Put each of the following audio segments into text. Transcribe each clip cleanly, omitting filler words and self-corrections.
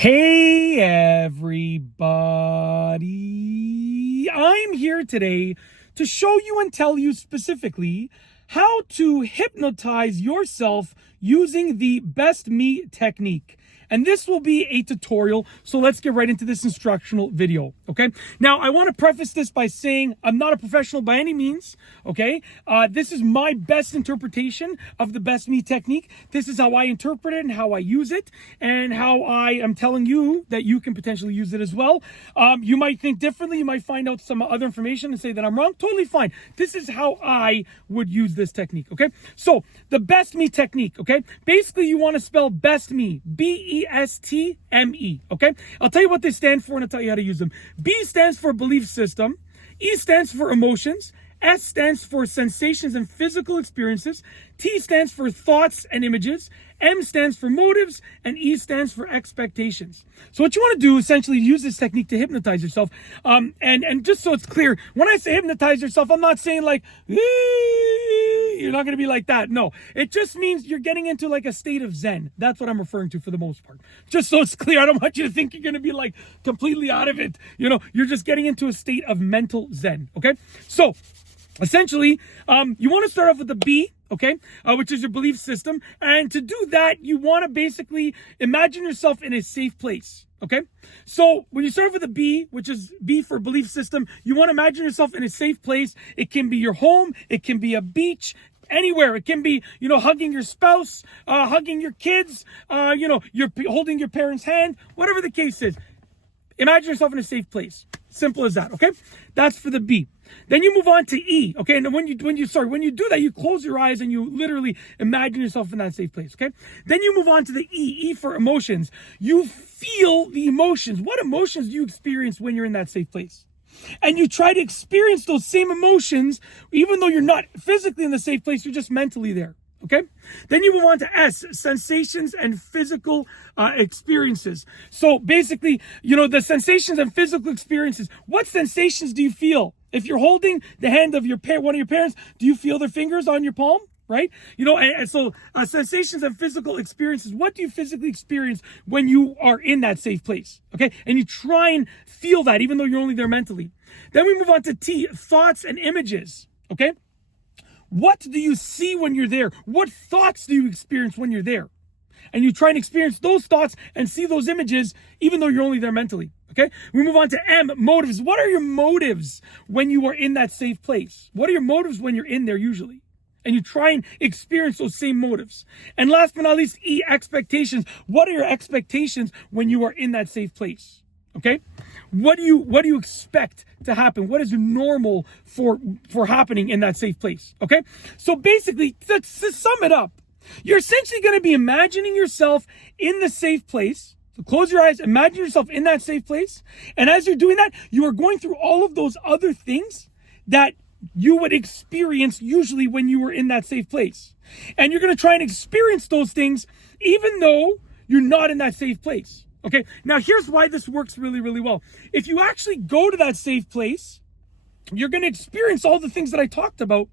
Hey everybody, I'm here today to show you and tell you specifically how to hypnotize yourself using the Best Me technique. And this will be a tutorial, so let's get right into this instructional video, okay? Now, I want to preface this by saying I'm not a professional by any means, okay? This is my best interpretation of the Best Me technique. This is how I interpret it and how I use it and how I am telling you that you can potentially use it as well. You might think differently. You might find out some other information and say that I'm wrong. Totally fine. This is how I would use this technique, okay? So, the Best Me technique, okay? Basically, you want to spell Best Me, B-E-S-T-M-E, okay? I'll tell you what they stand for and I'll tell you how to use them. B stands for belief system. E stands for emotions. S stands for sensations and physical experiences. T stands for thoughts and images. M stands for motives, and E stands for expectations. So what you want to do, essentially, use this technique to hypnotize yourself. And just so it's clear, when I say hypnotize yourself, I'm not saying like, you're not going to be like that. No, it just means you're getting into like a state of Zen. That's what I'm referring to for the most part. Just so it's clear, I don't want you to think you're going to be like completely out of it. You know, you're just getting into a state of mental Zen, okay? So, essentially, you want to start off with the B, okay, which is your belief system. And to do that, you want to basically imagine yourself in a safe place, okay? So when you start off with the B, which is B for belief system, you want to imagine yourself in a safe place. It can be your home. It can be a beach. Anywhere. It can be, hugging your spouse, hugging your kids, you're holding your parents' hand, whatever the case is. Imagine yourself in a safe place. Simple as that, okay? That's for the B. Then you move on to E, okay? And when you do that, you close your eyes and you literally imagine yourself in that safe place, okay? Then you move on to the E for emotions. You feel the emotions. What emotions do you experience when you're in that safe place? And you try to experience those same emotions, even though you're not physically in the safe place, you're just mentally there. Okay? Then you move on to S, sensations and physical experiences. So basically, the sensations and physical experiences. What sensations do you feel? If you're holding the hand of one of your parents, do you feel their fingers on your palm? Right? So sensations and physical experiences. What do you physically experience when you are in that safe place? Okay? And you try and feel that even though you're only there mentally. Then we move on to T, thoughts and images. Okay? What do you see when you're there? What thoughts do you experience when you're there? And you try and experience those thoughts and see those images even though you're only there mentally. Okay? We move on to M, motives. What are your motives when you are in that safe place? What are your motives when you're in there usually? And you try and experience those same motives. And last but not least, E, expectations. What are your expectations when you are in that safe place? Okay? What do you expect to happen? What is normal for happening in that safe place? Okay? So basically, to sum it up, you're essentially going to be imagining yourself in the safe place. So close your eyes, imagine yourself in that safe place. And as you're doing that, you are going through all of those other things that you would experience usually when you were in that safe place. And you're going to try and experience those things even though you're not in that safe place. Okay, now here's why this works really, really well. If you actually go to that safe place, you're going to experience all the things that I talked about,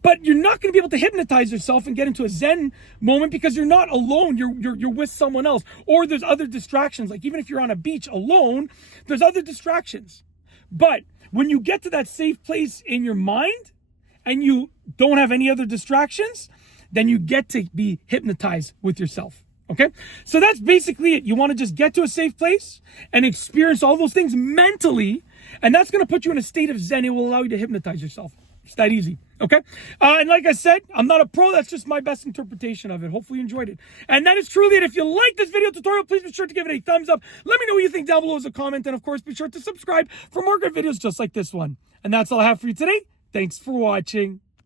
but you're not going to be able to hypnotize yourself and get into a Zen moment because you're not alone. You're with someone else, or there's other distractions. Like even if you're on a beach alone, there's other distractions. But when you get to that safe place in your mind and you don't have any other distractions, then you get to be hypnotized with yourself. Okay? So that's basically it. You want to just get to a safe place and experience all those things mentally, and that's going to put you in a state of Zen. It will allow you to hypnotize yourself. It's that easy. Okay? And like I said, I'm not a pro. That's just my best interpretation of it. Hopefully you enjoyed it. And that is truly it. If you like this video tutorial, please be sure to give it a thumbs up. Let me know what you think down below as a comment. And of course, be sure to subscribe for more good videos just like this one. And that's all I have for you today. Thanks for watching.